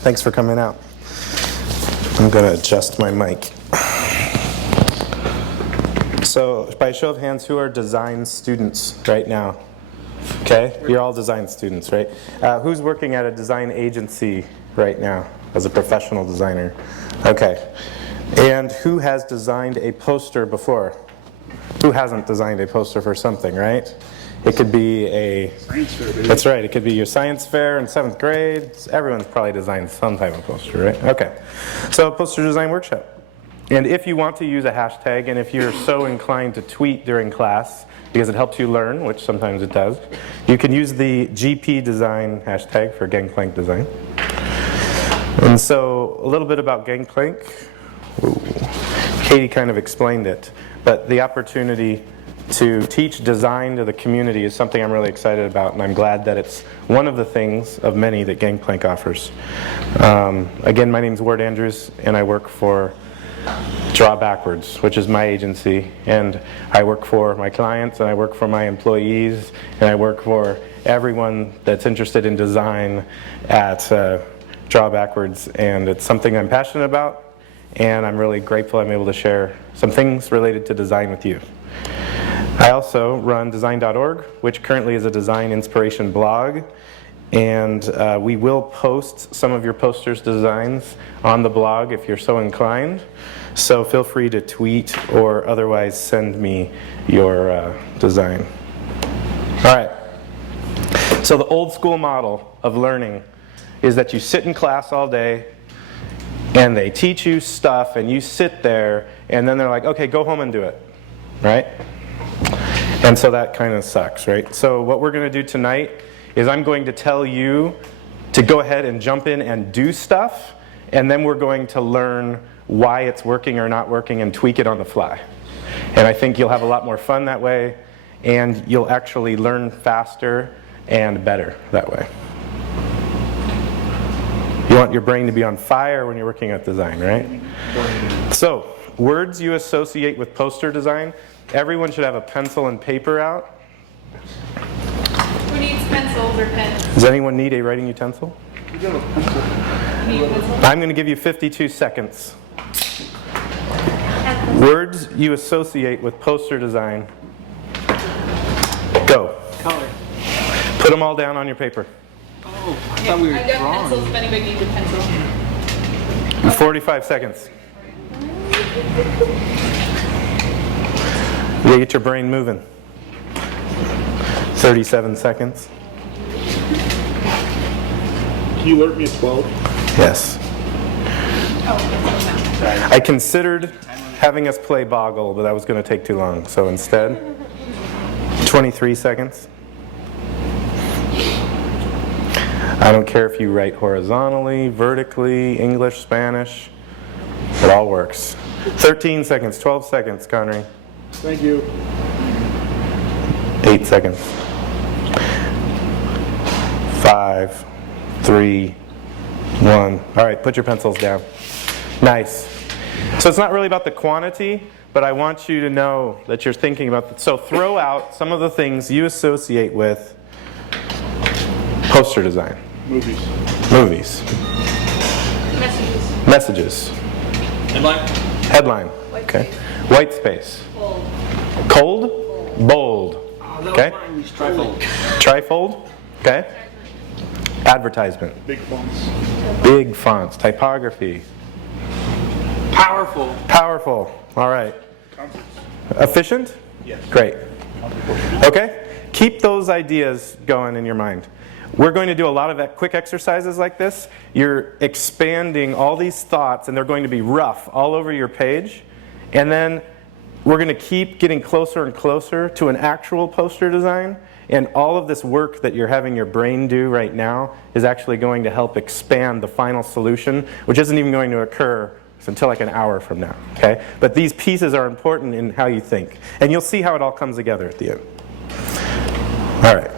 Thanks for coming out. I'm going to adjust my mic. So, by show of hands, who are design students right now? Okay, you're all design students, right? Who's working at a design agency right now as a professional designer? Okay. And who has designed a poster before? Who hasn't designed a poster for something, right? It could be a... Science fair, baby. That's right. It could be your science fair in 7th grade. Everyone's probably designed some type of poster, right? Okay. So, poster design workshop. And if you want to use a hashtag, and if you're so inclined to tweet during class, because it helps you learn, which sometimes it does, you can use the GP design hashtag for gangplank design. And so, a little bit about gangplank. Ooh. Katie kind of explained it, but the opportunity to teach design to the community is something I'm really excited about, and I'm glad that it's one of the things of many that Gangplank offers. Again, my name's Andrews, and I work for Drawbackwards, which is my agency, and I work for my clients, and I work for my employees, and I work for everyone that's interested in design at Drawbackwards, and it's something I'm passionate about, and I'm really grateful I'm able to share some things related to design with you. I also run design.org, which currently is a design inspiration blog, and we will post some of your posters designs on the blog if you're so inclined. So feel free to tweet or otherwise send me your design. All right. So the old school model of learning is that you sit in class all day and they teach you stuff and you sit there and then they're like, okay, go home and do it, right? And so that kind of sucks, right? So what we're going to do tonight is I'm going to tell you to go ahead and jump in and do stuff, and then we're going to learn why it's working or not working and tweak it on the fly. And I think you'll have a lot more fun that way, and you'll actually learn faster and better that way. You want your brain to be on fire when you're working at design, right? So, words you associate with poster design. Everyone should have a pencil and paper out. Who needs pencils or pens? Does anyone need a writing utensil? You need a pencil? I'm going to give you 52 seconds. Words you associate with poster design. Go. Color. Put them all down on your paper. Oh, I thought we were I got drawing. pencils if anybody needs a pencil. 45 seconds. You get your brain moving. 37 seconds. Can you alert me at 12? Yes. Oh, I considered having us play Boggle, but that was going to take too long. So instead, 23 seconds. I don't care if you write horizontally, vertically, English, Spanish. It all works. 13 seconds, 12 seconds, Connery. Thank you. 8 seconds. 5, 3, 1. All right, put your pencils down. Nice. So it's not really about the quantity, but I want you to know that you're thinking about it. So throw out some of the things you associate with poster design. Movies. Movies. Messages. Messages. Headline. Headline. White Okay. space. White space. Bold. Cold. Bold. Oh, that Okay. was mine. Trifold. Trifold. Okay. Advertisement. Big fonts. Big fonts. Typography. Powerful. Powerful. All right. Concerts. Efficient? Yes. Great. Okay. Keep those ideas going in your mind. We're going to do a lot of quick exercises like this. You're expanding all these thoughts, and they're going to be rough all over your page. And then we're going to keep getting closer and closer to an actual poster design. And all of this work that you're having your brain do right now is actually going to help expand the final solution, which isn't even going to occur until like an hour from now. Okay? But these pieces are important in how you think. And you'll see how it all comes together at the end. All right.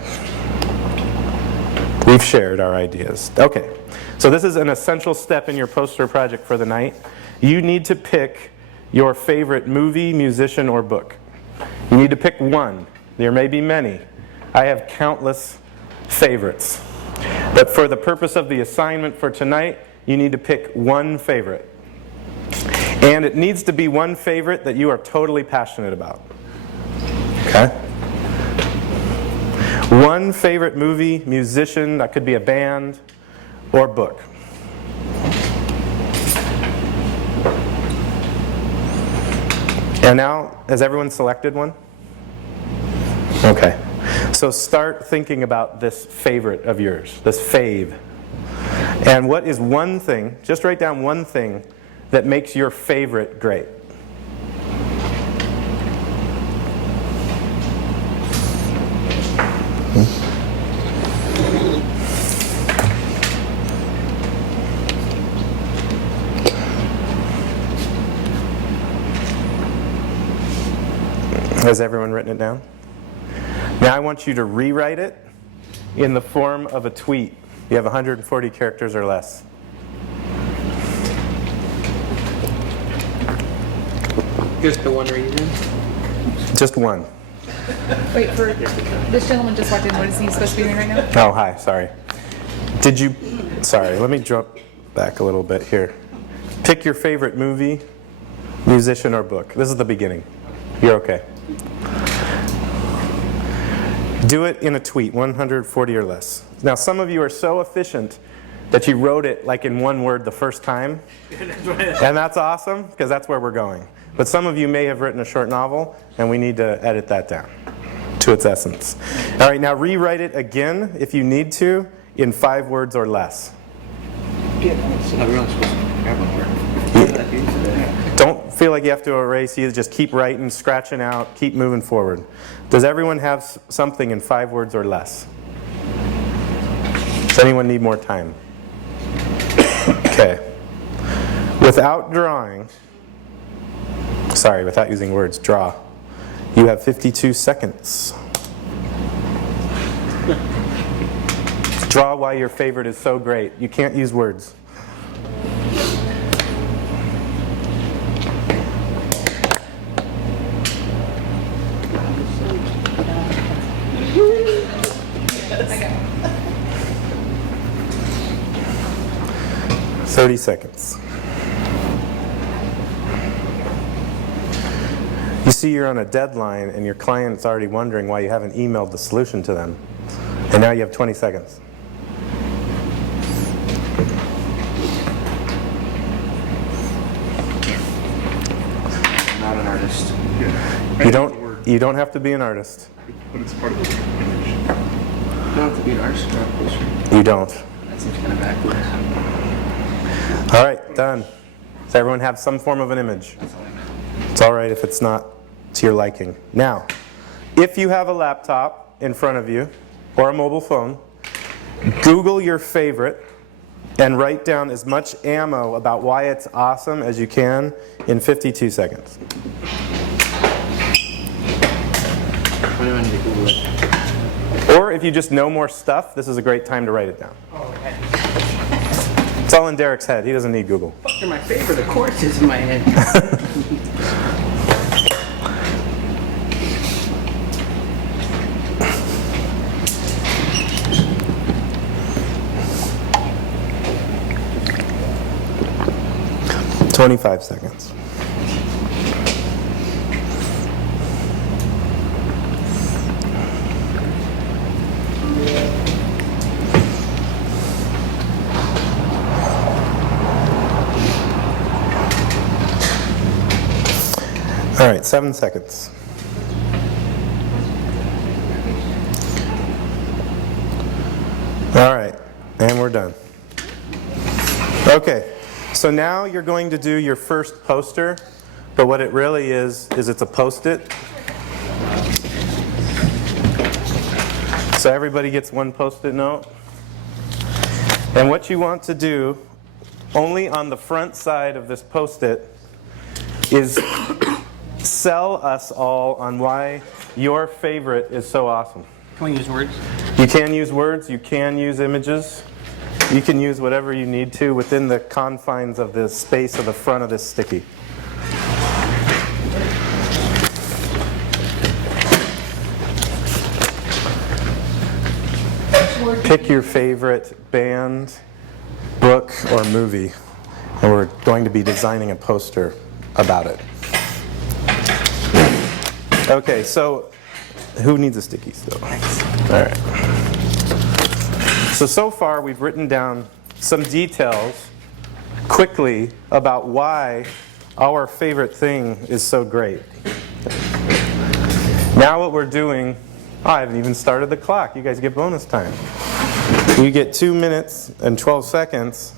We've shared our ideas. Okay. So this is an essential step in your poster project for the night. You need to pick your favorite movie, musician, or book. You need to pick one. There may be many. I have countless favorites. But for the purpose of the assignment for tonight, you need to pick one favorite. And it needs to be one favorite that you are totally passionate about. Okay? One favorite movie, musician, that could be a band, or book. And now, has everyone selected one? Okay. So start thinking about this favorite of yours, this fave. And what is one thing, just write down one thing that makes your favorite great. Has everyone written it down? Now I want you to rewrite it in the form of a tweet. You have 140 characters or less. Just the one reason. Just one. Wait, for this gentleman just walked in. What is he supposed to be doing right now? Oh, hi, sorry. Did you, sorry, let me drop back a little bit here. Pick your favorite movie, musician, or book. This is the beginning. You're okay. Do it in a tweet, 140 or less. Now, some of you are so efficient that you wrote it like in one word the first time. And that's awesome, because that's where we're going. But some of you may have written a short novel, and we need to edit that down to its essence. All right, now rewrite it again, if you need to, in 5 words or less. Everyone's supposed to grab one word. Don't feel like you have to erase. You just keep writing, scratching out, keep moving forward. Does everyone have something in 5 words or less? Does anyone need more time? Okay. Without drawing, sorry, without using words, draw. You have 52 seconds. Draw why your favorite is so great. You can't use words. Okay. 30 seconds. You see you're on a deadline and your client's already wondering why you haven't emailed the solution to them. And now you have 20 seconds. I'm not an artist. You don't have to be an artist. But it's part of the image. You don't have to be an artist to draw a poster. You don't. That seems kind of backwards. All right, done. Does everyone have some form of an image? It's all right if it's not to your liking. Now, if you have a laptop in front of you or a mobile phone, Google your favorite and write down as much ammo about why it's awesome as you can in 52 seconds. What do I need to Google it? Or if you just know more stuff, this is a great time to write it down. Oh, okay. It's all in Derek's head. He doesn't need Google. They're my favorite, of course, is in my head. 25 seconds. All right, 7 seconds. All right, and we're done. Okay, so now you're going to do your first poster, but what it really is it's a Post-it. So everybody gets one Post-it note. And what you want to do, only on the front side of this Post-it, is sell us all on why your favorite is so awesome. Can we use words? You can use words, you can use images, you can use whatever you need to within the confines of the space of the front of this sticky. Pick your favorite band, book or movie, and we're going to be designing a poster about it. Okay, so who needs a sticky still? All right. So far we've written down some details quickly about why our favorite thing is so great. Now what we're doing, I haven't even started the clock. You guys get bonus time. You get 2 minutes and 12 seconds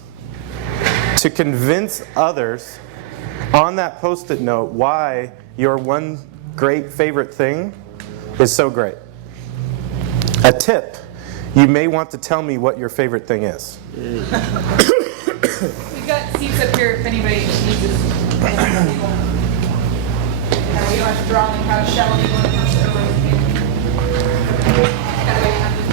to convince others on that Post-it note why your one great favorite thing is so great. A tip, you may want to tell me what your favorite thing is. We've got seats up here if anybody needs it. We don't have to draw and have a shell anyone wants to rotate. That way you have to-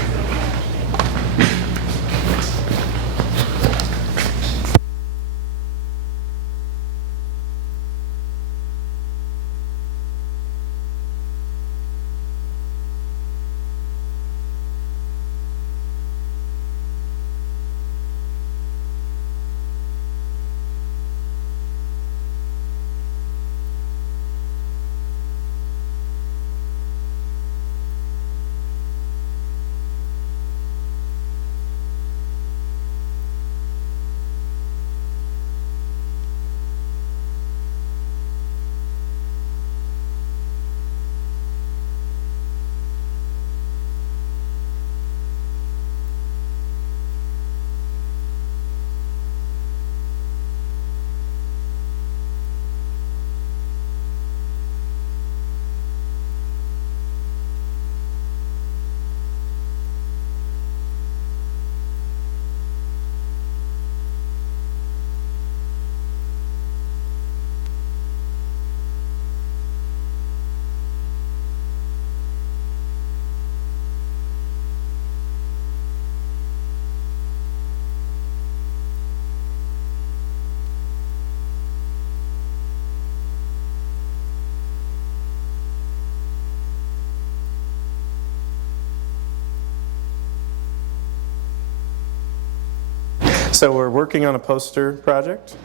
So we're working on a poster project,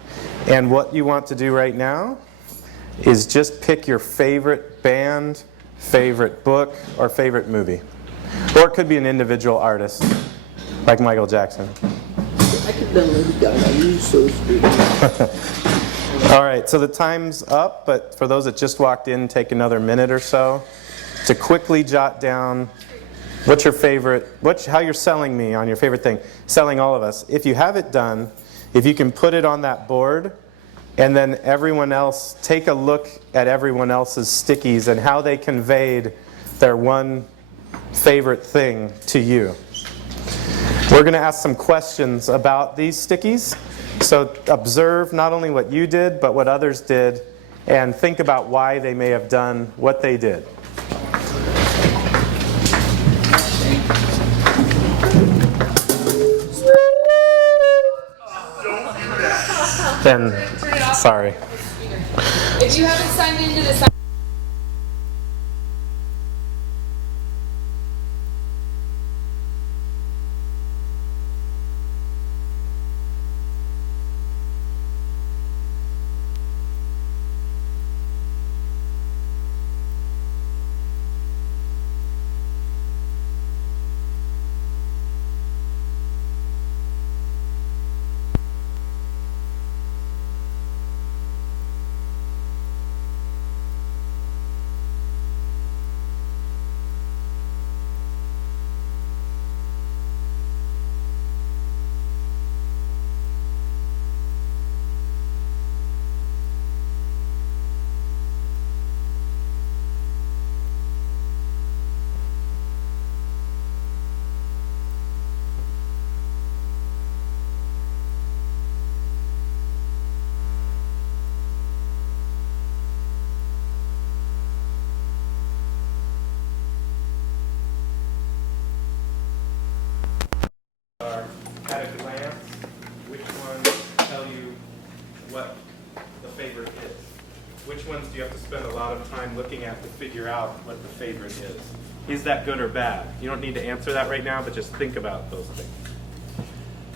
and what you want to do right now is just pick your favorite band, favorite book, or favorite movie. Or it could be an individual artist, like Michael Jackson. I could done Lady Gaga. You so sweet. All right, so the time's up, but for those that just walked in, take another minute or so to quickly jot down what's your favorite, how you're selling me on your favorite thing, selling all of us. If you have it done, if you can put it on that board, and then everyone else, take a look at everyone else's stickies and how they conveyed their one favorite thing to you. We're going to ask some questions about these stickies. So observe not only what you did, but what others did, and think about why they may have done what they did. And sorry. If you haven't signed into the At a glance, which ones tell you what the favorite is? Which ones do you have to spend a lot of time looking at to figure out what the favorite is? Is that good or bad? You don't need to answer that right now, but just think about those things.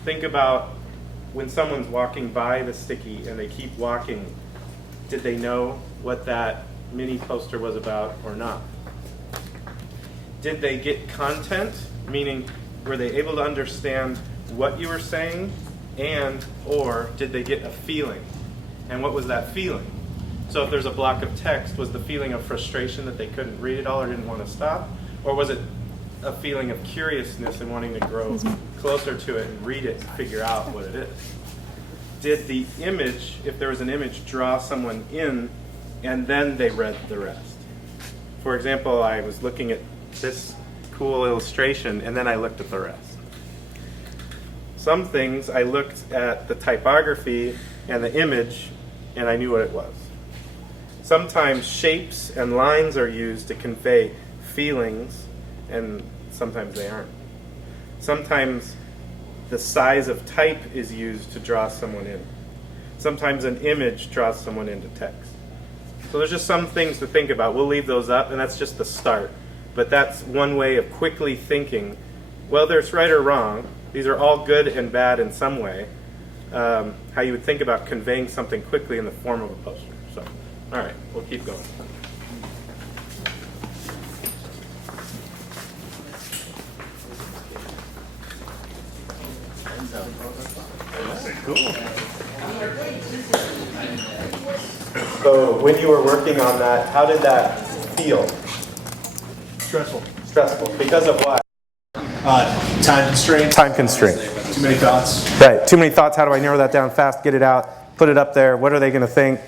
Think about when someone's walking by the sticky and they keep walking, did they know what that mini poster was about or not? Did they get content, meaning were they able to understand what you were saying, and or did they get a feeling? And what was that feeling? So if there's a block of text, was the feeling of frustration that they couldn't read it all or didn't want to stop? Or was it a feeling of curiousness and wanting to grow closer to it and read it and figure out what it is? Did the image, if there was an image, draw someone in and then they read the rest? For example, I was looking at this cool illustration and then I looked at the rest. Some things I looked at the typography and the image and I knew what it was. Sometimes shapes and lines are used to convey feelings, and sometimes they aren't. Sometimes the size of type is used to draw someone in. Sometimes an image draws someone into text. So there's just some things to think about. We'll leave those up, and that's just the start. But that's one way of quickly thinking, whether it's right or wrong, these are all good and bad in some way, how you would think about conveying something quickly in the form of a poster. So, all right, we'll keep going. Cool. So when you were working on that, how did that feel? Stressful. Stressful. Because of what? Time constraint. Time constraint. Too many thoughts. Right. Too many thoughts. How do I narrow that down fast, get it out, put it up there? What are they going to think?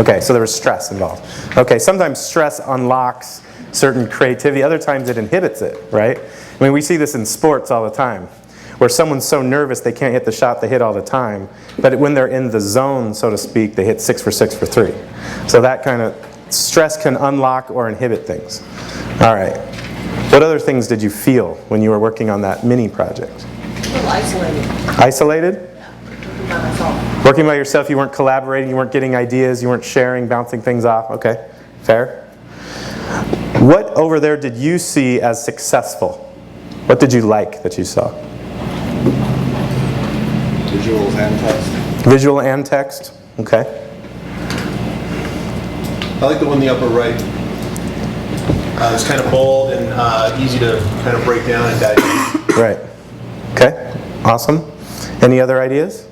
Okay, so there was stress involved. Okay, sometimes stress unlocks certain creativity. Other times it inhibits it, right? I mean, we see this in sports all the time, where someone's so nervous they can't hit the shot they hit all the time. But when they're in the zone, so to speak, they hit 6 for 6 for 3. So that kind of stress can unlock or inhibit things. All right. What other things did you feel when you were working on that mini project? A little isolated. Isolated? By myself. Working by yourself, you weren't collaborating, you weren't getting ideas, you weren't sharing, bouncing things off. Okay, fair. What over there did you see as successful? What did you like that you saw? Visuals and text. Visual and text. Okay. I like the one in the upper right. It's kind of bold and easy to kind of break down and dive in. Right. Okay. Awesome. Any other ideas?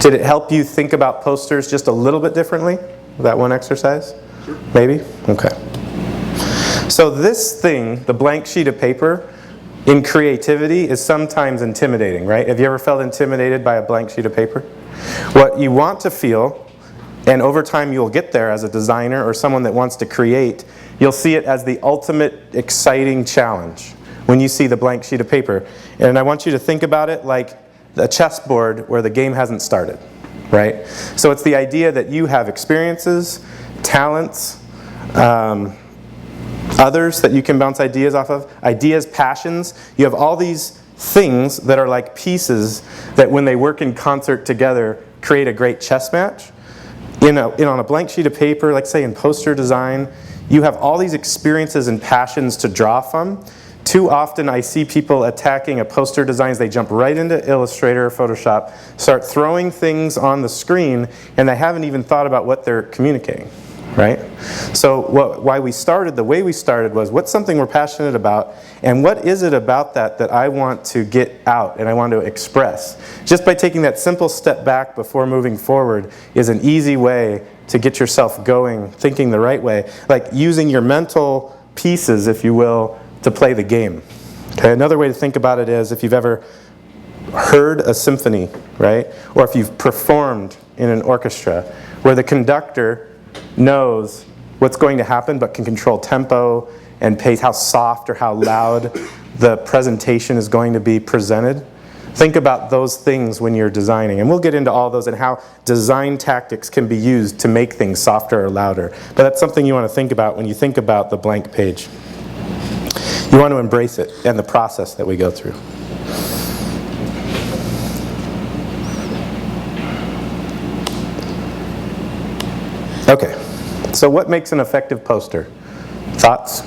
Did it help you think about posters just a little bit differently? That one exercise? Sure. Maybe? Okay. So this thing, the blank sheet of paper, in creativity is sometimes intimidating, right? Have you ever felt intimidated by a blank sheet of paper? What you want to feel, and over time you'll get there as a designer or someone that wants to create, you'll see it as the ultimate exciting challenge when you see the blank sheet of paper. And I want you to think about it like a chessboard where the game hasn't started, right? So it's the idea that you have experiences, talents, others that you can bounce ideas off of, ideas, passions. You have all these things that are like pieces that when they work in concert together create a great chess match. On a blank sheet of paper, like say in poster design, you have all these experiences and passions to draw from. Too often I see people attacking a poster designs, they jump right into Illustrator or Photoshop, start throwing things on the screen, and they haven't even thought about what they're communicating, right? So why we started the way we started was, what's something we're passionate about, and what is it about that I want to get out and I want to express? Just by taking that simple step back before moving forward is an easy way to get yourself going, thinking the right way, like using your mental pieces, if you will, to play the game. Okay, another way to think about it is if you've ever heard a symphony, right? Or if you've performed in an orchestra where the conductor knows what's going to happen but can control tempo and pace, how soft or how loud the presentation is going to be presented. Think about those things when you're designing, and we'll get into all those and how design tactics can be used to make things softer or louder. But that's something you want to think about when you think about the blank page. You want to embrace it and the process that we go through. Okay, so what makes an effective poster? Thoughts?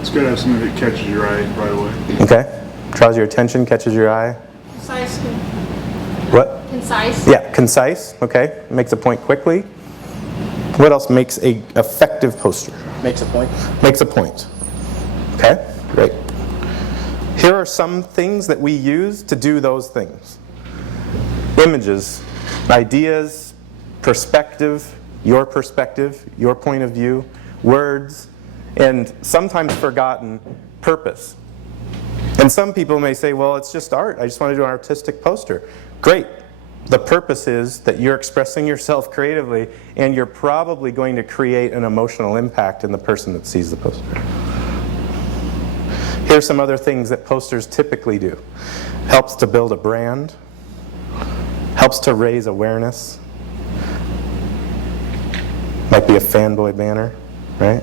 It's good to have something that catches your eye right away. Okay, draws your attention, catches your eye. Concise. What? Concise. Yeah, concise, okay. Makes a point quickly. What else makes a effective poster? Makes a point. Makes a point. Okay, great. Here are some things that we use to do those things. Images, ideas, perspective, your point of view, words, and sometimes forgotten, purpose. And some people may say, well, it's just art. I just want to do an artistic poster. Great. The purpose is that you're expressing yourself creatively, and you're probably going to create an emotional impact in the person that sees the poster. Here's some other things that posters typically do. Helps to build a brand. Helps to raise awareness. Might be a fanboy banner, right?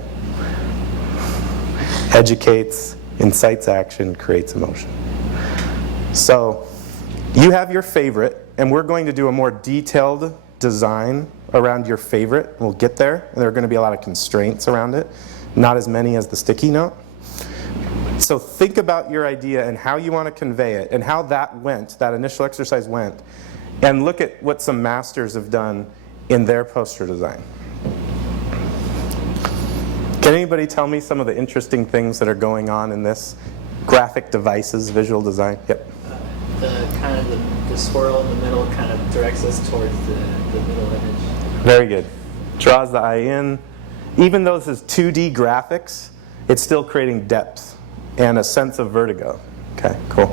Educates, incites action, creates emotion. So you have your favorite, and we're going to do a more detailed design around your favorite. We'll get there, and there are going to be a lot of constraints around it, not as many as the sticky note. So think about your idea and how you want to convey it, and how that went, that initial exercise went, and look at what some masters have done in their poster design. Can anybody tell me some of the interesting things that are going on in this? Graphic devices, visual design? Yep. The swirl in the middle kind of directs us towards the middle image. Very good. Draws the eye in. Even though this is 2D graphics, it's still creating depth and a sense of vertigo. Okay, cool.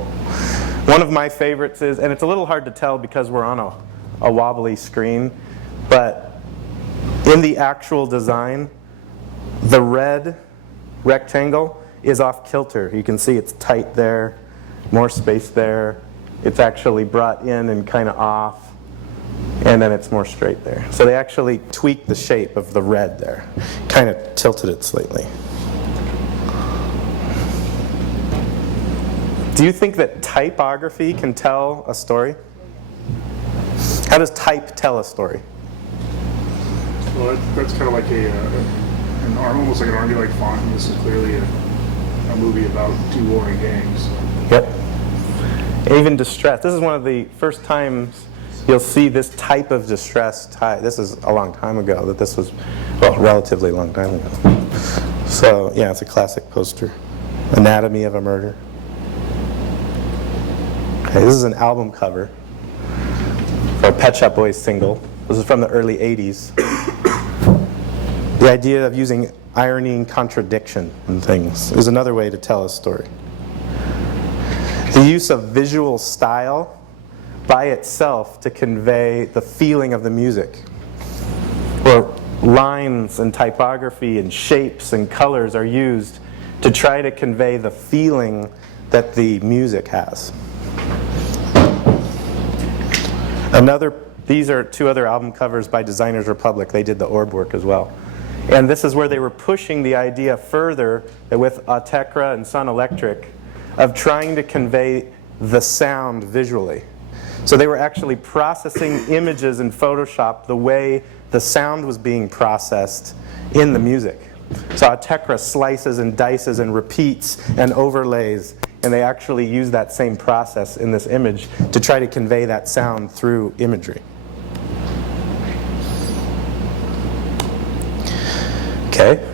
One of my favorites is, and it's a little hard to tell because we're on a wobbly screen, but in the actual design, the red rectangle is off kilter. You can see it's tight there, more space there. It's actually brought in and kind of off, and then it's more straight there. So they actually tweaked the shape of the red there, kind of tilted it slightly. Do you think that typography can tell a story? How does type tell a story? Well, that's kind of like an arm, almost like an army-like font, and this is clearly a movie about two warring gangs. Yep. Even distress. This is one of the first times you'll see this type of distress. This is a long time ago that this was, well, relatively long time ago. So, yeah, it's a classic poster. Anatomy of a Murder. Okay, this is an album cover for a Pet Shop Boys single. This is from the early 80s. The idea of using irony and contradiction in things is another way to tell a story. The use of visual style by itself to convey the feeling of the music. Where lines and typography and shapes and colors are used to try to convey the feeling that the music has. These are two other album covers by Designers Republic. They did the orb work as well. And this is where they were pushing the idea further with Autekra and Sun Electric of trying to convey the sound visually. So they were actually processing images in Photoshop the way the sound was being processed in the music. So Autekra slices and dices and repeats and overlays, and they actually use that same process in this image to try to convey that sound through imagery. Okay.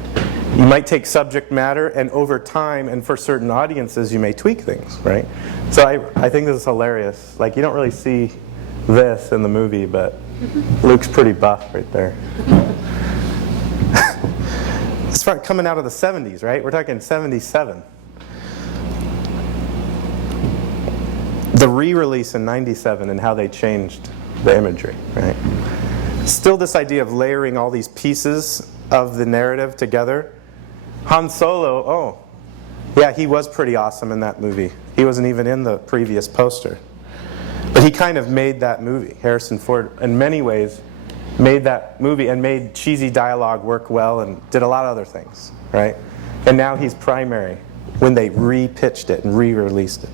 You might take subject matter, and over time, and for certain audiences, you may tweak things, right? So I think this is hilarious. Like, you don't really see this in the movie, but Luke's pretty buff right there. It's coming out of the 70s, right? We're talking 77. The re-release in 97 and how they changed the imagery, right? Still this idea of layering all these pieces of the narrative together. Han Solo, oh, yeah, he was pretty awesome in that movie. He wasn't even in the previous poster. But he kind of made that movie. Harrison Ford, in many ways, made that movie and made cheesy dialogue work well and did a lot of other things, right? And now he's primary when they re-pitched it and re-released it.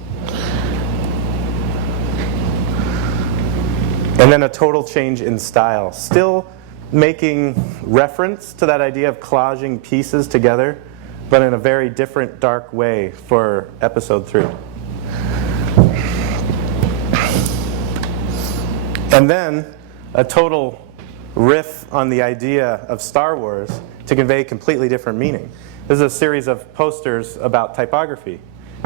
And then a total change in style. Still making reference to that idea of collaging pieces together, but in a very different, dark way for episode 3. And then a total riff on the idea of Star Wars to convey completely different meaning. This is a series of posters about typography.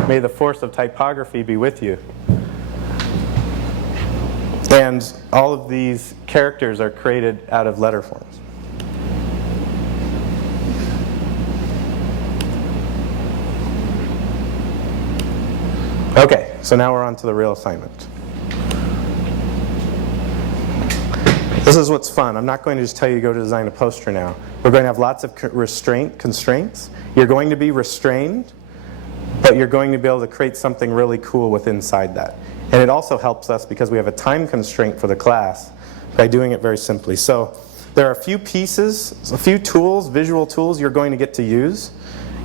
May the force of typography be with you. And all of these characters are created out of letter forms. Okay, so now we're on to the real assignment. This is what's fun. I'm not going to just tell you to go to design a poster now. We're going to have lots of constraints. You're going to be restrained, but you're going to be able to create something really cool with inside that. And it also helps us because we have a time constraint for the class by doing it very simply. So there are a few pieces, a few tools, visual tools you're going to get to use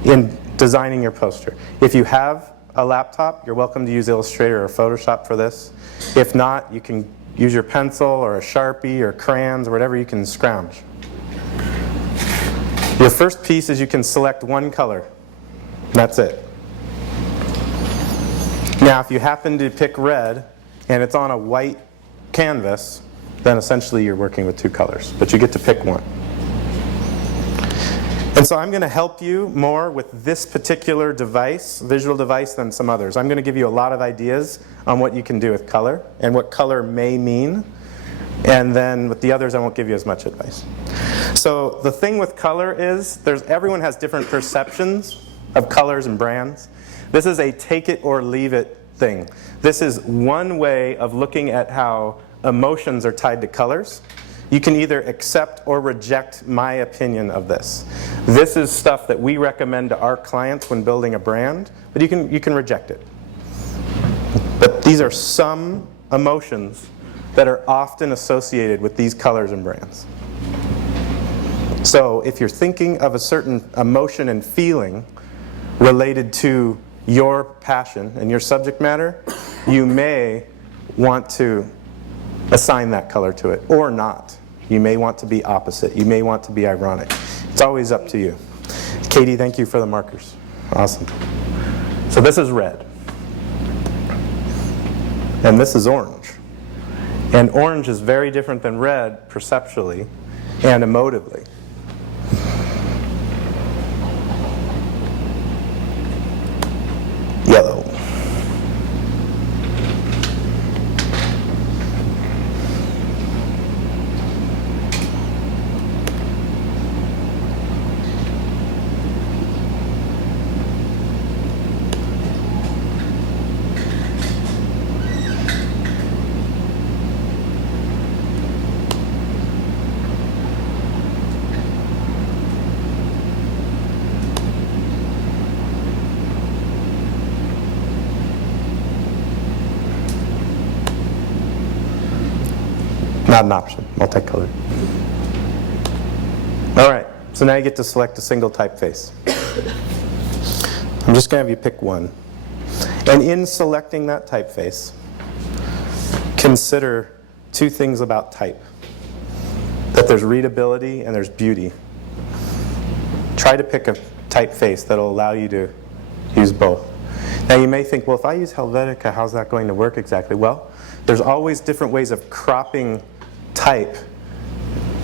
in designing your poster. If you have a laptop, you're welcome to use Illustrator or Photoshop for this. If not, you can use your pencil or a Sharpie or crayons or whatever you can scrounge. Your first piece is you can select one color. That's it. Now, if you happen to pick red and it's on a white canvas, then essentially you're working with two colors, but you get to pick one. And so I'm going to help you more with this particular device, visual device, than some others. I'm going to give you a lot of ideas on what you can do with color and what color may mean. And then with the others, I won't give you as much advice. So the thing with color is everyone has different perceptions of colors and brands. This is a take it or leave it thing. This is one way of looking at how emotions are tied to colors. You can either accept or reject my opinion of this. This is stuff that we recommend to our clients when building a brand, but you can reject it. But these are some emotions that are often associated with these colors and brands. So if you're thinking of a certain emotion and feeling related to your passion and your subject matter, you may want to assign that color to it, or not. You may want to be opposite. You may want to be ironic. It's always up to you. Katie, thank you for the markers. Awesome. So this is red. And this is orange. And orange is very different than red perceptually and emotively. Yellow. Not an option, multicolored. All right, so now you get to select a single typeface. I'm just going to have you pick one. And in selecting that typeface, consider two things about type. That there's readability and there's beauty. Try to pick a typeface that will allow you to use both. Now you may think, well, if I use Helvetica, how's that going to work exactly? Well, there's always different ways of cropping type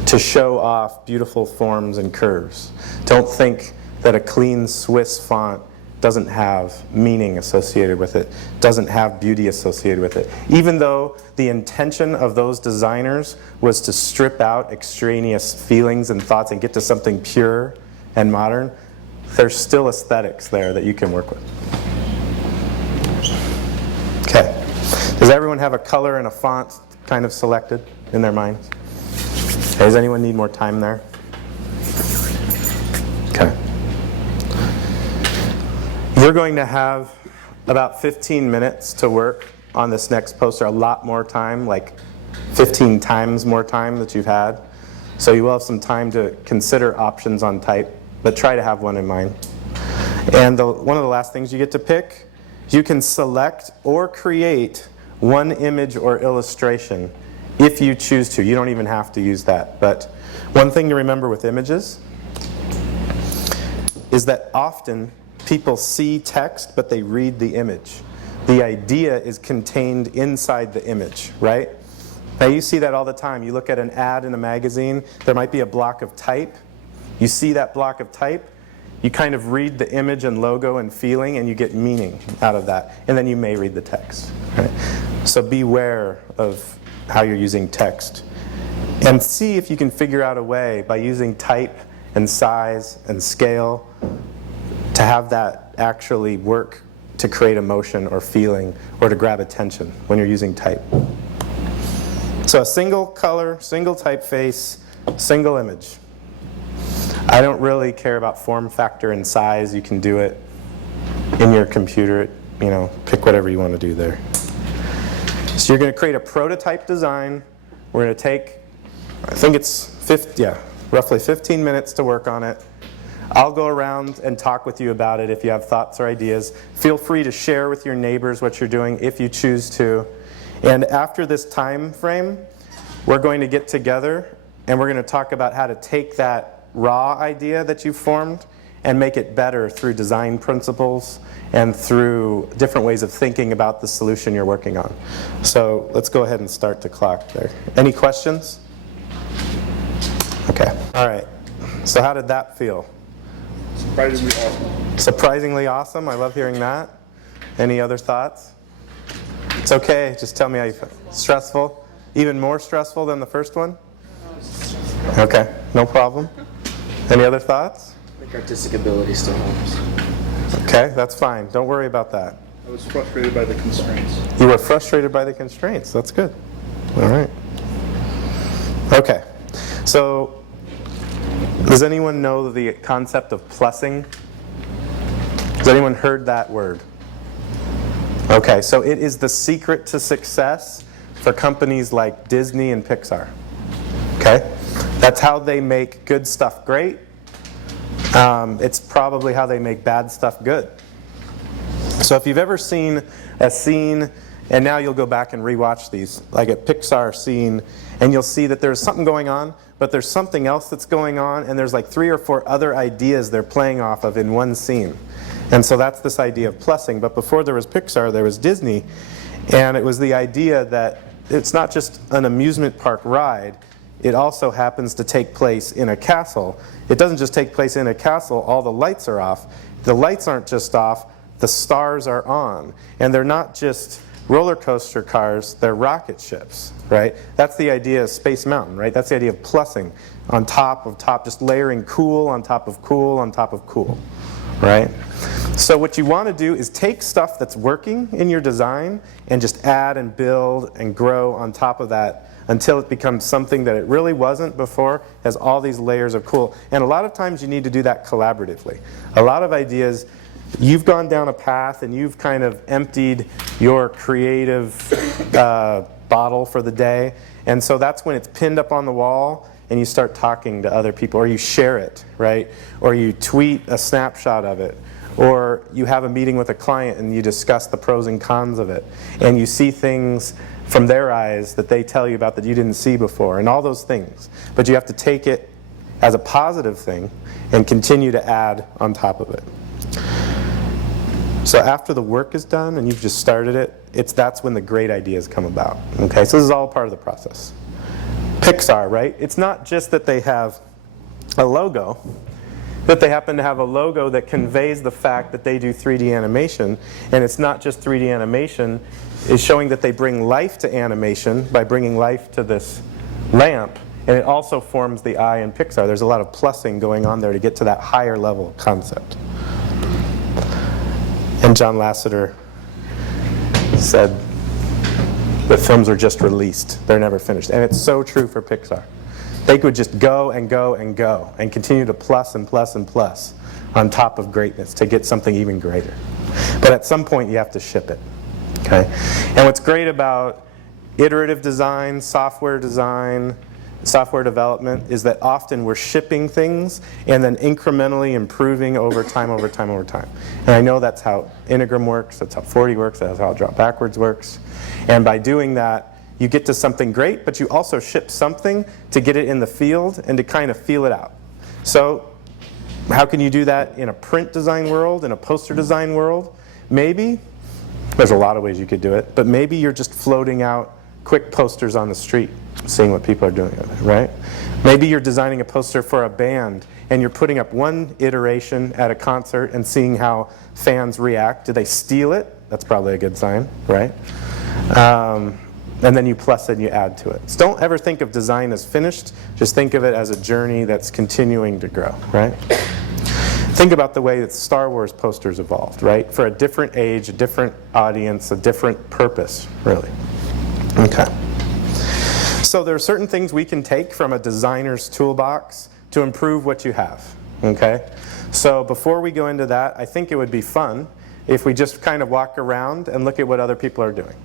to show off beautiful forms and curves. Don't think that a clean Swiss font doesn't have meaning associated with it, doesn't have beauty associated with it. Even though the intention of those designers was to strip out extraneous feelings and thoughts and get to something pure and modern, there's still aesthetics there that you can work with. Okay. Does everyone have a color and a font kind of selected in their minds? Okay, does anyone need more time there? Okay. You're going to have about 15 minutes to work on this next poster, a lot more time, like 15 times more time that you've had. So you will have some time to consider options on type, but try to have one in mind. And one of the last things you get to pick, you can select or create one image or illustration if you choose to. You don't even have to use that. But one thing to remember with images is that often people see text, but they read the image. The idea is contained inside the image, right? Now you see that all the time. You look at an ad in a magazine, there might be a block of type. You see that block of type, you kind of read the image and logo and feeling, and you get meaning out of that. And then you may read the text. Right? So beware of how you're using text. And see if you can figure out a way by using type and size and scale to have that actually work to create emotion or feeling or to grab attention when you're using type. So a single color, single typeface, single image. I don't really care about form factor and size. You can do it in your computer. Pick whatever you want to do there. So you're going to create a prototype design. We're going to take, I think it's roughly 15 minutes to work on it. I'll go around and talk with you about it if you have thoughts or ideas. Feel free to share with your neighbors what you're doing if you choose to. And after this time frame, we're going to get together and we're going to talk about how to take that raw idea that you formed and make it better through design principles and through different ways of thinking about the solution you're working on. So let's go ahead and start the clock there. Any questions? Okay. All right. So how did that feel? Surprisingly awesome. Surprisingly awesome. I love hearing that. Any other thoughts? It's okay. Just tell me how you feel. Stressful? Even more stressful than the first one? Okay. No problem. Any other thoughts? I think artistic ability still helps. Okay. That's fine. Don't worry about that. I was frustrated by the constraints. You were frustrated by the constraints. That's good. All right. Okay. So, does anyone know the concept of plussing? Has anyone heard that word? Okay, so it is the secret to success for companies like Disney and Pixar. Okay? That's how they make good stuff great. It's probably how they make bad stuff good. So if you've ever seen a scene, and now you'll go back and rewatch these, like a Pixar scene, and you'll see that there's something going on, but there's something else that's going on, and there's like 3 or 4 other ideas they're playing off of in one scene. And so that's this idea of plussing. But before there was Pixar, there was Disney, and it was the idea that it's not just an amusement park ride, it also happens to take place in a castle. It doesn't just take place in a castle, all the lights are off. The lights aren't just off, the stars are on. And they're not just roller coaster cars, they're rocket ships, right? That's the idea of Space Mountain, right? That's the idea of plussing on top of top, just layering cool on top of cool on top of cool, right? So what you want to do is take stuff that's working in your design and just add and build and grow on top of that until it becomes something that it really wasn't before, has all these layers of cool. And a lot of times you need to do that collaboratively. A lot of ideas, you've gone down a path and you've kind of emptied your creative bottle for the day. And so that's when it's pinned up on the wall and you start talking to other people, or you share it, right? Or you tweet a snapshot of it. Or you have a meeting with a client and you discuss the pros and cons of it. And you see things from their eyes that they tell you about that you didn't see before, and all those things. But you have to take it as a positive thing and continue to add on top of it. So after the work is done and you've just started it, that's when the great ideas come about. Okay, so this is all part of the process. Pixar, right? It's not just that they have a logo, that they happen to have a logo that conveys the fact that they do 3D animation, and it's not just 3D animation, it's showing that they bring life to animation by bringing life to this lamp, and it also forms the eye in Pixar. There's a lot of plussing going on there to get to that higher level concept. And John Lasseter said that films are just released. They're never finished. And it's so true for Pixar. They could just go and go and go and continue to plus and plus and plus on top of greatness to get something even greater. But at some point you have to ship it. Okay? And what's great about iterative design, software development, is that often we're shipping things and then incrementally improving over time, over time, over time. And I know that's how Integrum works, that's how 40 works, that's how Drawbackwards works. And by doing that, you get to something great, but you also ship something to get it in the field and to kind of feel it out. So how can you do that in a print design world, in a poster design world? Maybe, there's a lot of ways you could do it, but maybe you're just floating out quick posters on the street, seeing what people are doing with it, right? Maybe you're designing a poster for a band and you're putting up one iteration at a concert and seeing how fans react. Do they steal it? That's probably a good sign, right? And then you plus it and you add to it. So don't ever think of design as finished. Just think of it as a journey that's continuing to grow, right? Think about the way that Star Wars posters evolved, right? For a different age, a different audience, a different purpose, really. Okay. So there are certain things we can take from a designer's toolbox to improve what you have, okay? So before we go into that, I think it would be fun if we just kind of walk around and look at what other people are doing.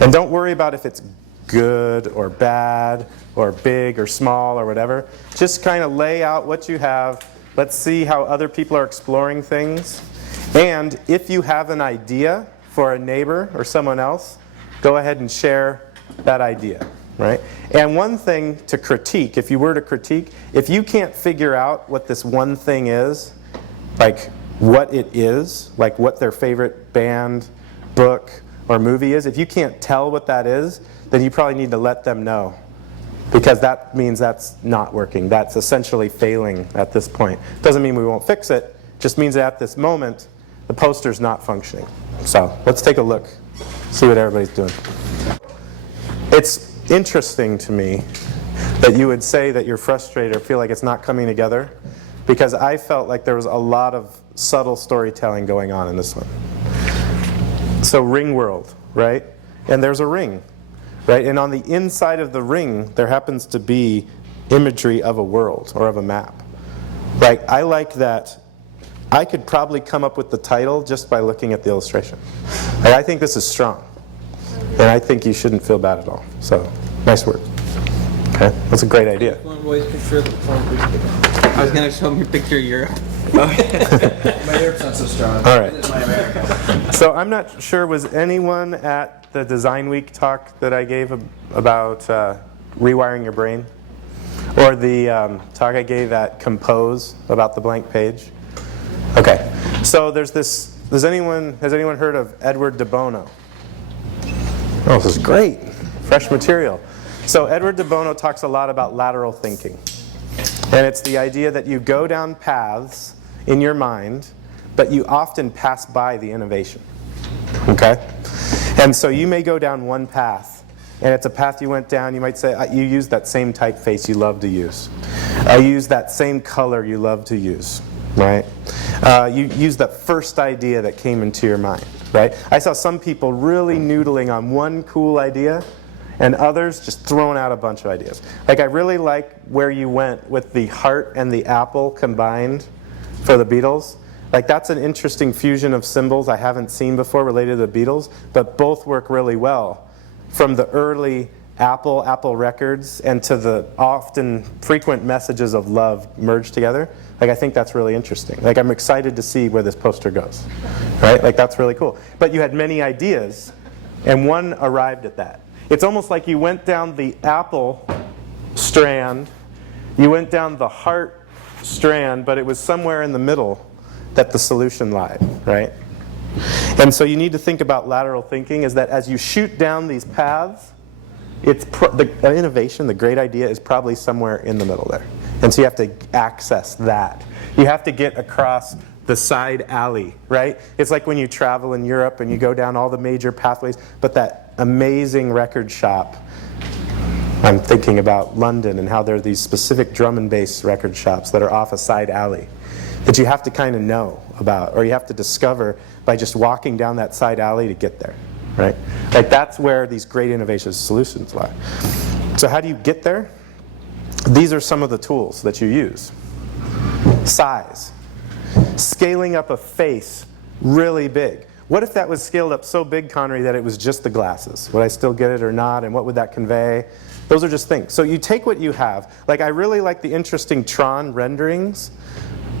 And don't worry about if it's good or bad or big or small or whatever. Just kind of lay out what you have. Let's see how other people are exploring things. And if you have an idea for a neighbor or someone else, go ahead and share that idea, right? And one thing to critique, if you were to critique, if you can't figure out what this one thing is, like what it is, like what their favorite band, book, or movie is, if you can't tell what that is, then you probably need to let them know. Because that means that's not working. That's essentially failing at this point. Doesn't mean we won't fix it, just means that at this moment, the poster's not functioning. So let's take a look, see what everybody's doing. It's interesting to me that you would say that you're frustrated or feel like it's not coming together, because I felt like there was a lot of subtle storytelling going on in this one. So Ringworld, right? And there's a ring, right? And on the inside of the ring, there happens to be imagery of a world or of a map. Like, I like that. I could probably come up with the title just by looking at the illustration. Like, I think this is strong. And I think you shouldn't feel bad at all. So, nice work. Okay, that's a great idea. One voice picture of the phone. I was going to show me a picture of Europe. My Europe's not so strong. All right. It's my America. So I'm not sure, was anyone at the Design Week talk that I gave about rewiring your brain? Or the talk I gave at Compose about the blank page? Okay, so there's this, has anyone heard of Edward de Bono? Oh, this is great, fresh material. So Edward de Bono talks a lot about lateral thinking. And it's the idea that you go down paths in your mind, but you often pass by the innovation. Okay? And so you may go down one path, and it's a path you went down, you might say, you use that same typeface you love to use. You use that same color you love to use, right? You use that first idea that came into your mind, right? I saw some people really noodling on one cool idea, and others just throwing out a bunch of ideas. Like, I really like where you went with the heart and the apple combined for the Beatles. Like, that's an interesting fusion of symbols I haven't seen before related to the Beatles, but both work really well. From the early Apple records, and to the often frequent messages of love merged together. Like, I think that's really interesting. Like, I'm excited to see where this poster goes, right? Like, that's really cool. But you had many ideas, and one arrived at that. It's almost like you went down the apple strand, you went down the heart strand, but it was somewhere in the middle that the solution lied, right? And so you need to think about lateral thinking, is that as you shoot down these paths, it's the innovation, the great idea, is probably somewhere in the middle there. And so you have to access that. You have to get across the side alley, right? It's like when you travel in Europe and you go down all the major pathways, but that amazing record shop, I'm thinking about London and how there are these specific drum and bass record shops that are off a side alley that you have to kind of know about, or you have to discover by just walking down that side alley to get there, right? Like, that's where these great innovation solutions lie. So how do you get there? These are some of the tools that you use. Size. Scaling up a face really big. What if that was scaled up so big, Connery, that it was just the glasses? Would I still get it or not? And what would that convey? Those are just things. So you take what you have. Like, I really like the interesting Tron renderings,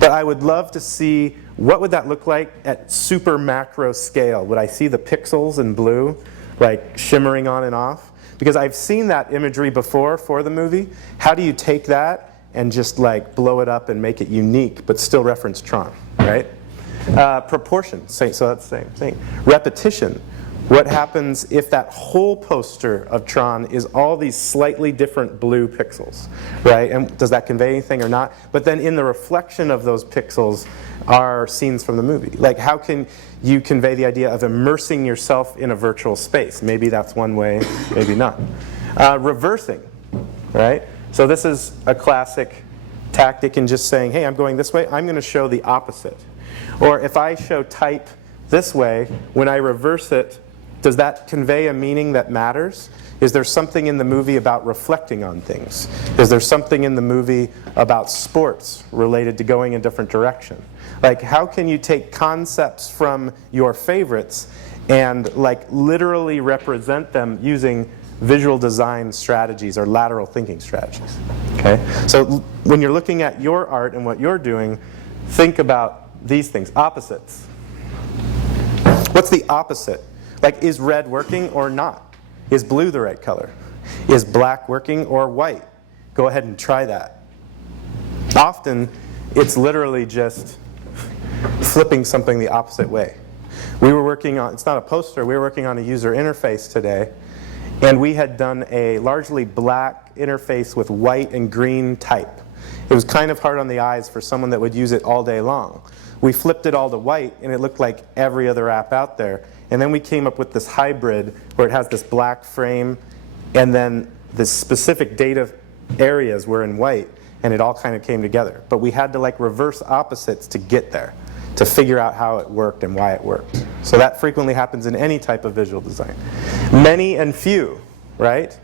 but I would love to see what would that look like at super macro scale. Would I see the pixels in blue, like shimmering on and off? Because I've seen that imagery before for the movie. How do you take that and just like blow it up and make it unique, but still reference Tron, right? Proportion, so that's the same thing. Repetition. What happens if that whole poster of Tron is all these slightly different blue pixels, right? And does that convey anything or not? But then in the reflection of those pixels are scenes from the movie. Like, how can you convey the idea of immersing yourself in a virtual space? Maybe that's one way, maybe not. Reversing, right? So this is a classic tactic in just saying, hey, I'm going this way, I'm going to show the opposite. Or if I show type this way, when I reverse it, does that convey a meaning that matters? Is there something in the movie about reflecting on things? Is there something in the movie about sports related to going a different direction? Like, how can you take concepts from your favorites and like literally represent them using visual design strategies or lateral thinking strategies? Okay? So when you're looking at your art and what you're doing, think about these things. Opposites. What's the opposite? Like, is red working or not? Is blue the right color? Is black working or white? Go ahead and try that. Often, it's literally just flipping something the opposite way. We were working on, it's not a poster, we were working on a user interface today, and we had done a largely black interface with white and green type. It was kind of hard on the eyes for someone that would use it all day long. We flipped it all to white, and it looked like every other app out there. And then we came up with this hybrid where it has this black frame, and then the specific data areas were in white, and it all kind of came together. But we had to like reverse opposites to get there, to figure out how it worked and why it worked. So that frequently happens in any type of visual design. Many and few, right?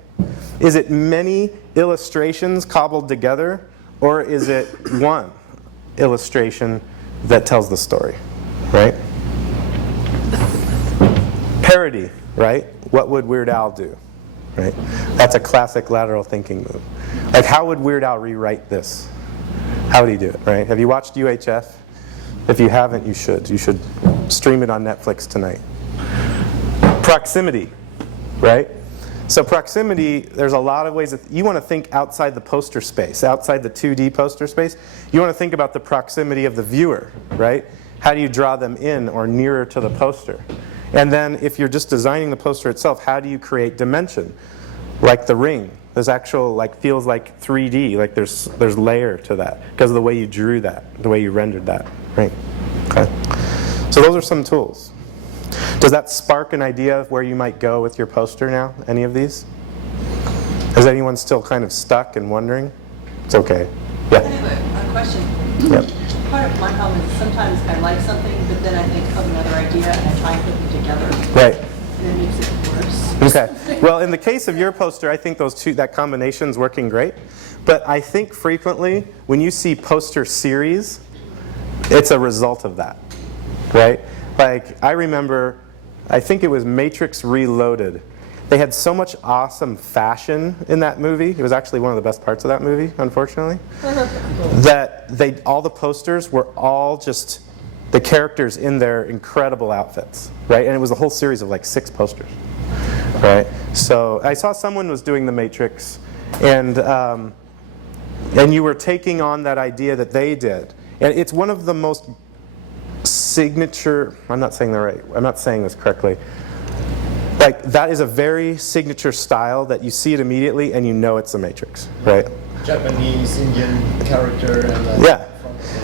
Is it many illustrations cobbled together, or is it one illustration that tells the story, right? Parody, right? What would Weird Al do, right? That's a classic lateral thinking move. Like, how would Weird Al rewrite this? How would he do it, right? Have you watched UHF? If you haven't, you should. You should stream it on Netflix tonight. Proximity, right? So proximity, there's a lot of ways that you want to think outside the poster space, outside the 2D poster space. You want to think about the proximity of the viewer, right? How do you draw them in or nearer to the poster? And then if you're just designing the poster itself, how do you create dimension? Like the ring. There's actual, like, feels like 3D, like there's layer to that because of the way you drew that, the way you rendered that, right? Okay. So those are some tools. Does that spark an idea of where you might go with your poster now? Any of these? Is anyone still kind of stuck and wondering? It's okay. I Yeah. have a question. Yep. Part of my problem is sometimes I like something, but then I think of another idea and I try and put them together, Right. and it makes it worse. Okay. Well, in the case of your poster, I think that combination's working great. But I think frequently when you see poster series, it's a result of that, right? Like, I remember, I think it was Matrix Reloaded. They had so much awesome fashion in that movie. It was actually one of the best parts of that movie, unfortunately. That all the posters were all just the characters in their incredible outfits, right? And it was a whole series of like 6 posters, right? So I saw someone was doing The Matrix, and you were taking on that idea that they did. And it's one of the most signature, I'm not saying this correctly. Like, that is a very signature style that you see it immediately and you know it's The Matrix, right? Japanese, Indian character. And Yeah.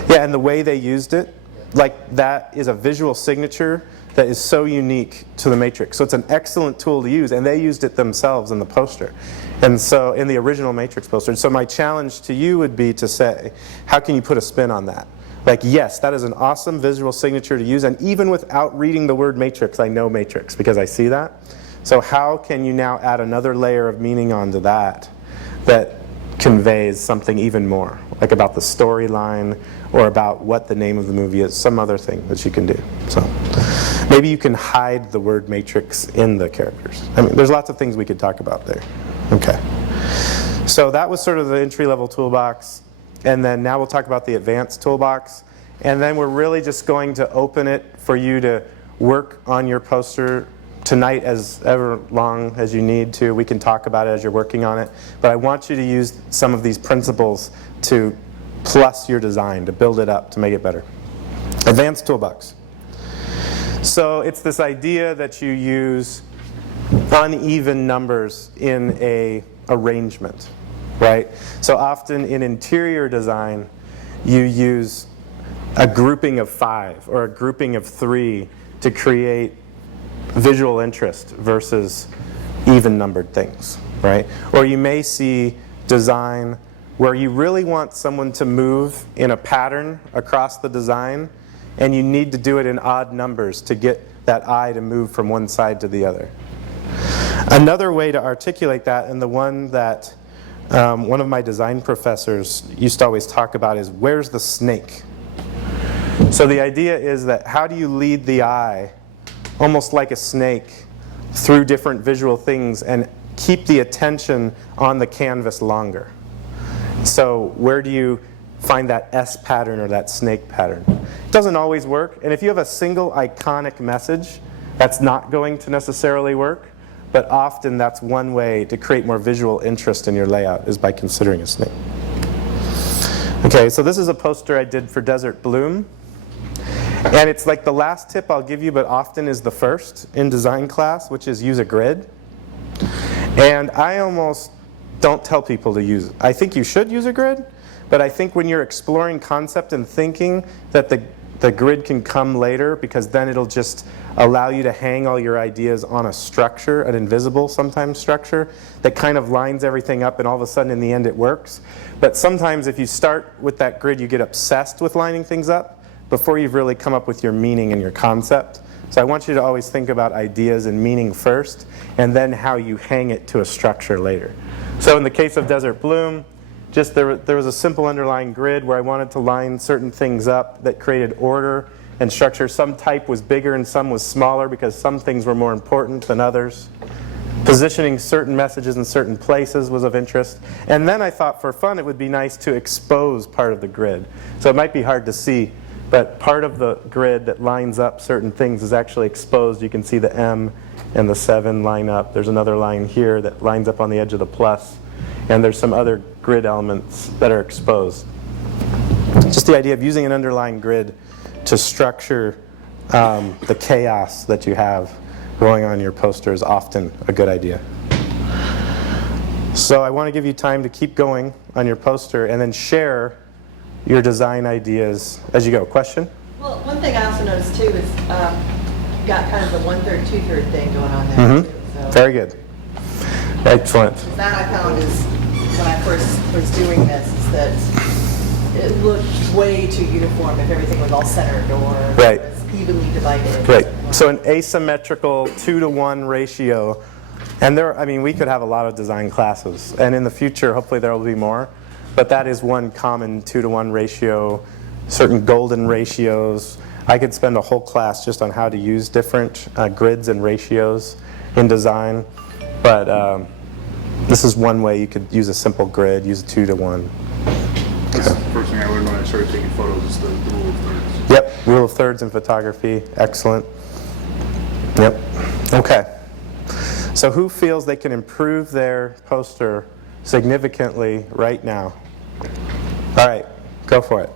Yeah, and the way they used it, like, that is a visual signature that is so unique to The Matrix. So it's an excellent tool to use, and they used it themselves in the poster. And so, in the original Matrix poster. So my challenge to you would be to say, how can you put a spin on that? Like, yes, that is an awesome visual signature to use, and even without reading the word matrix, I know matrix because I see that. So how can you now add another layer of meaning onto that conveys something even more, like about the storyline or about what the name of the movie is, some other thing that you can do. So maybe you can hide the word matrix in the characters. I mean, there's lots of things we could talk about there. Okay. So that was sort of the entry-level toolbox. And then now we'll talk about the advanced toolbox. And then we're really just going to open it for you to work on your poster tonight as ever long as you need to. We can talk about it as you're working on it. But I want you to use some of these principles to plus your design, to build it up, to make it better. Advanced toolbox. So it's this idea that you use uneven numbers in a arrangement, right? So often in interior design, you use a grouping of 5 or a grouping of 3 to create visual interest versus even numbered things, right? Or you may see design where you really want someone to move in a pattern across the design, and you need to do it in odd numbers to get that eye to move from one side to the other. Another way to articulate that, and the one that one of my design professors used to always talk about, is where's the snake? So the idea is that how do you lead the eye, almost like a snake, through different visual things and keep the attention on the canvas longer? So where do you find that S pattern or that snake pattern? It doesn't always work, and if you have a single iconic message, that's not going to necessarily work, but often that's one way to create more visual interest in your layout, is by considering a snake. Okay, so this is a poster I did for Desert Bloom, and it's like the last tip I'll give you, but often is the first in design class, which is use a grid. And I almost don't tell people to use it. I think you should use a grid, but I think when you're exploring concept and thinking, that the grid can come later, because then it'll just allow you to hang all your ideas on a structure, an invisible sometimes structure, that kind of lines everything up, and all of a sudden in the end it works. But sometimes if you start with that grid, you get obsessed with lining things up before you've really come up with your meaning and your concept. So I want you to always think about ideas and meaning first, and then how you hang it to a structure later. So in the case of Desert Bloom, just there was a simple underlying grid where I wanted to line certain things up that created order and structure. Some type was bigger and some was smaller because some things were more important than others. Positioning certain messages in certain places was of interest. And then I thought for fun it would be nice to expose part of the grid. So it might be hard to see, but part of the grid that lines up certain things is actually exposed. You can see the M and the 7 line up. There's another line here that lines up on the edge of the plus. And there's some other grid elements that are exposed. Just the idea of using an underlying grid to structure the chaos that you have going on your poster is often a good idea. So I want to give you time to keep going on your poster and then share your design ideas as you go. Question? Well, one thing I also noticed too is you've got kind of the 1/3, 2/3 thing going on there too. So Very good. Excellent. that I found is, when I first was doing this, is that it looked way too uniform if everything was all centered or Right. was evenly divided. Right. So an asymmetrical 2-to-1 ratio, and we could have a lot of design classes, and in the future hopefully there will be more, but that is one common 2-to-1 ratio, certain golden ratios. I could spend a whole class just on how to use different grids and ratios in design, but this is one way you could use a simple grid, use a 2-to-1. That's the first thing I learned when I started taking photos, is the rule of thirds. Yep, rule of thirds in photography, excellent. Yep, okay. So who feels they can improve their poster significantly right now? All right, go for it.